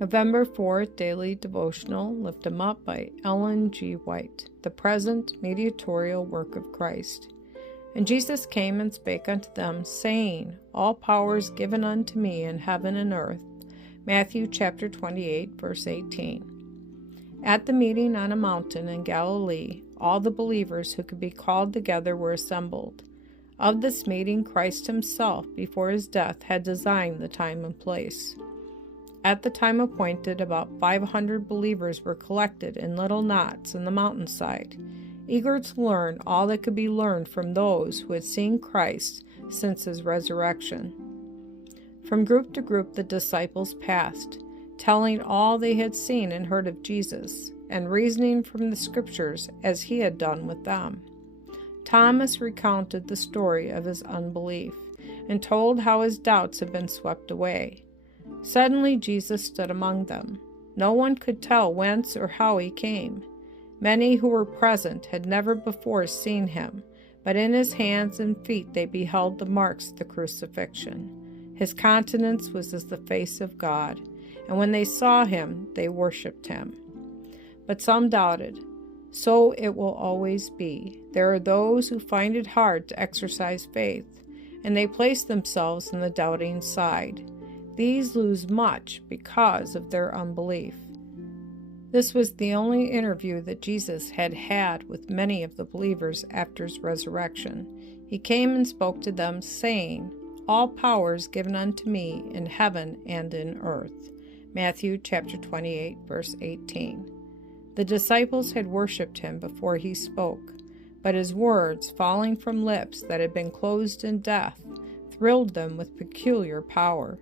November 4th Daily Devotional, Lift 'Em Up by Ellen G. White, the present mediatorial work of Christ. And Jesus came and spake unto them, saying, All power is given unto me in heaven and earth. Matthew chapter 28, verse 18. At the meeting on a mountain in Galilee, all the believers who could be called together were assembled. Of this meeting, Christ himself, before his death, had designed the time and place. At the time appointed, about 500 believers were collected in little knots in the mountainside, eager to learn all that could be learned from those who had seen Christ since his resurrection. From group to group the disciples passed, telling all they had seen and heard of Jesus, and reasoning from the Scriptures as he had done with them. Thomas recounted the story of his unbelief, and told how his doubts had been swept away. Suddenly Jesus stood among them. No one could tell whence or how he came. Many who were present had never before seen him, but in his hands and feet they beheld the marks of the crucifixion. His countenance was as the face of God, and when they saw him, they worshipped him. But some doubted. So it will always be. There are those who find it hard to exercise faith, and they place themselves on the doubting side. These lose much because of their unbelief. This was the only interview that Jesus had had with many of the believers after his resurrection. He came and spoke to them, saying, All power is given unto me in heaven and in earth. Matthew chapter 28, verse 18. The disciples had worshipped him before he spoke, but his words, falling from lips that had been closed in death, thrilled them with peculiar power.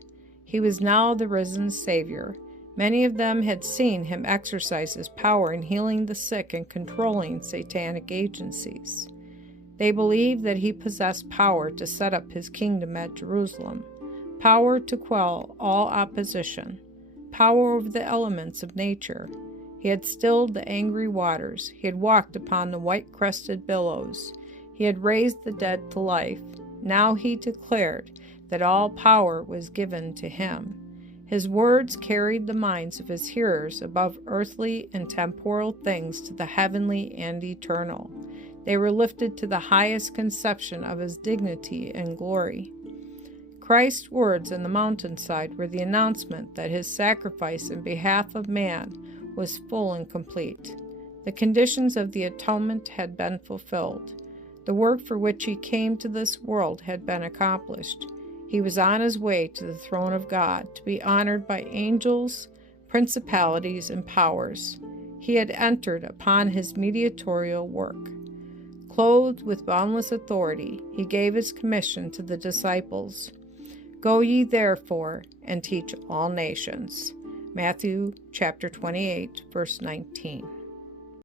He was now the risen Savior. Many of them had seen him exercise his power in healing the sick and controlling satanic agencies. They believed that he possessed power to set up his kingdom at Jerusalem, power to quell all opposition, power over the elements of nature. He had stilled the angry waters. He had walked upon the white-crested billows. He had raised the dead to life. Now he declared that all power was given to him. His words carried the minds of his hearers above earthly and temporal things to the heavenly and eternal. They were lifted to the highest conception of his dignity and glory. Christ's words on the mountainside were the announcement that his sacrifice in behalf of man was full and complete. The conditions of the atonement had been fulfilled. The work for which he came to this world had been accomplished. He was on his way to the throne of God, to be honored by angels, principalities, and powers. He had entered upon his mediatorial work. Clothed with boundless authority, he gave his commission to the disciples. Go ye therefore, and teach all nations. Matthew chapter 28, verse 19.